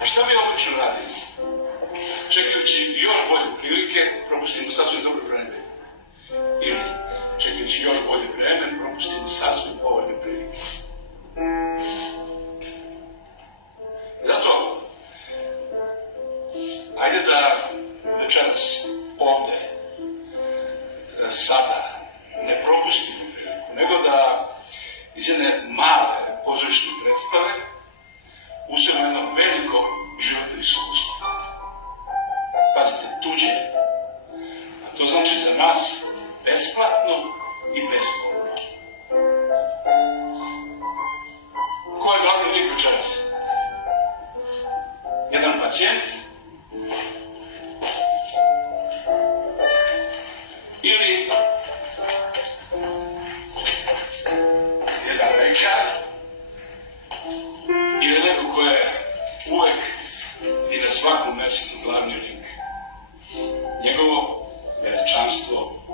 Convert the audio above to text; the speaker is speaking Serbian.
A šta mi obično radimo? Čekajući još bolje prilike, propustimo sasvim dobro vreme. Ili, čekajući još bolje vreme, propustimo sasvim povoljne prilike. Zato, ajde da večeras ovde, sada, ne propustimo priliku, nego da iz jedne male pozorišne predstave usvojimo jedno veliko životno iskustvo. Pazite, tuđe. A to znači za nas besplatno i bezbolno. Ko je glavni lik večeras? Jedan pacijent ili jedan lekar ili neko ko je uvek i na svakom mestu glavni lik. Njegovo veličanstvo